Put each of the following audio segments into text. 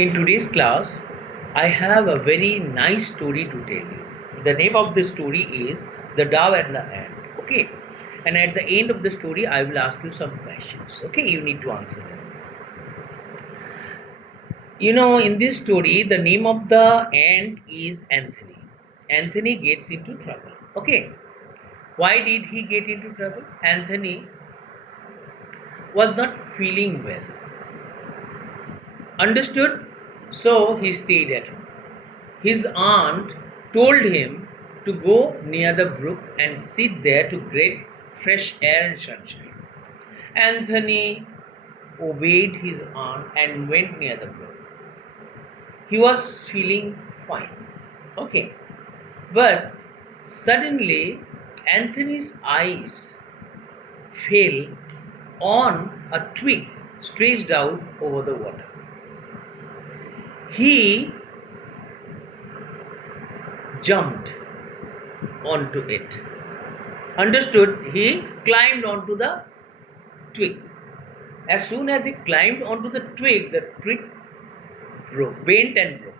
In today's class, I have a very nice story to tell you. The name of the story is The Dove and the Ant. Okay. And at the end of the story, I will ask you some questions. Okay. You need to answer them. In this story, the name of the ant is Anthony. Anthony gets into trouble. Okay. Why did he get into trouble? Anthony was not feeling well. Understood? So he stayed at home. His aunt told him to go near the brook and sit there to get fresh air and sunshine. Anthony obeyed his aunt and went near the brook. He was feeling fine. Okay. But suddenly, Anthony's eyes fell on a twig stretched out over the water. He jumped onto it. Understood? He climbed onto the twig. As soon as he climbed onto the twig broke, bent and broke.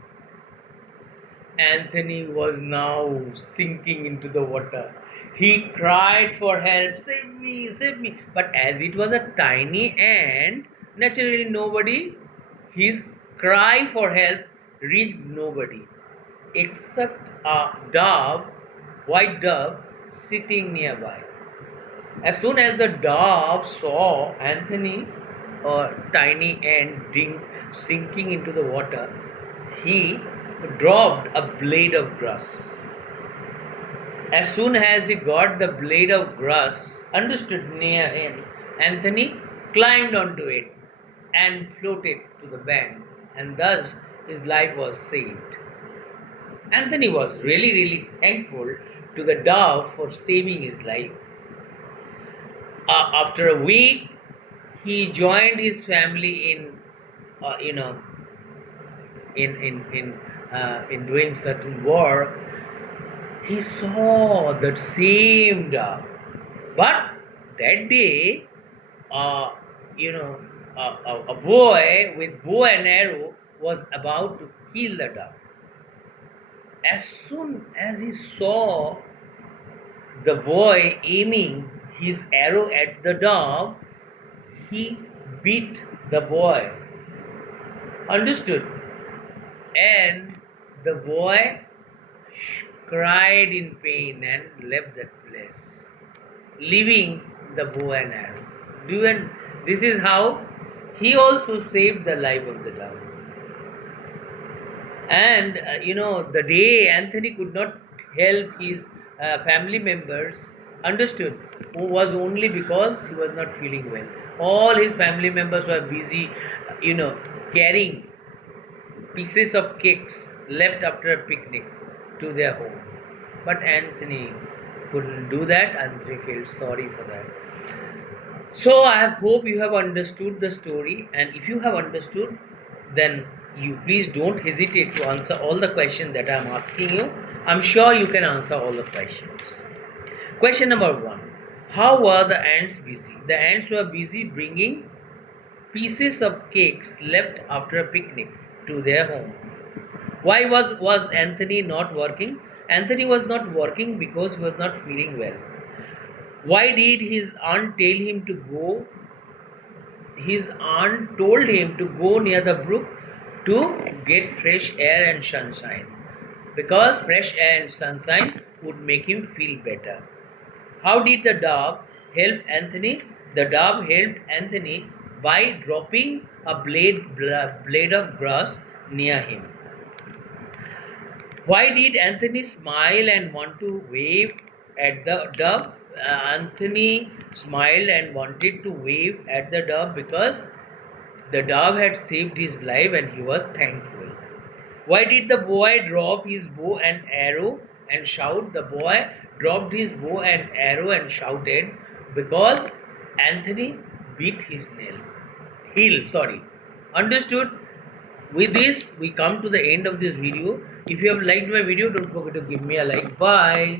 Anthony was now sinking into the water. He cried for help, save me, save me. But as it was a tiny ant, naturally his cry for help reached nobody except a dove, white dove, sitting nearby. As soon as the dove saw Anthony, a tiny ant, sinking into the water, he dropped a blade of grass. As soon as he got the blade of grass understood near him, Anthony climbed onto it and floated to the bank, and thus his life was saved. Anthony was really thankful to the dove for saving his life. After a week, he joined his family in doing certain work. He saw that same dove, but that day, a boy with bow and arrow was about to kill the dove. As soon as he saw the boy aiming his arrow at the dove, he beat the boy. Understood? And the boy cried in pain and left that place, leaving the bow and arrow. This is how he also saved the life of the dove. And the day Anthony could not help his family members, understood, was only because he was not feeling well. All his family members were busy, carrying pieces of cakes left after a picnic to their home. But Anthony couldn't do that. Anthony felt sorry for that. So I hope you have understood the story, and if you have understood, then you please don't hesitate to answer all the questions that I am asking you. I'm sure you can answer all the questions. Question number 1. How were the ants busy? The ants were busy bringing pieces of cakes left after a picnic to their home. Why was Anthony not working? Anthony was not working because he was not feeling well. Why did his aunt tell him to go? His aunt told him to go near the brook to get fresh air and sunshine, because fresh air and sunshine would make him feel better. How did the dove help Anthony? The dove helped Anthony by dropping a blade of grass near him. Why did Anthony smile and want to wave at the dove? Anthony smiled and wanted to wave at the dove because the dove had saved his life and he was thankful. Why did the boy drop his bow and arrow and shout? The boy dropped his bow and arrow and shouted because Anthony beat his heel. Understood? With this, we come to the end of this video. If you have liked my video, don't forget to give me a like. Bye.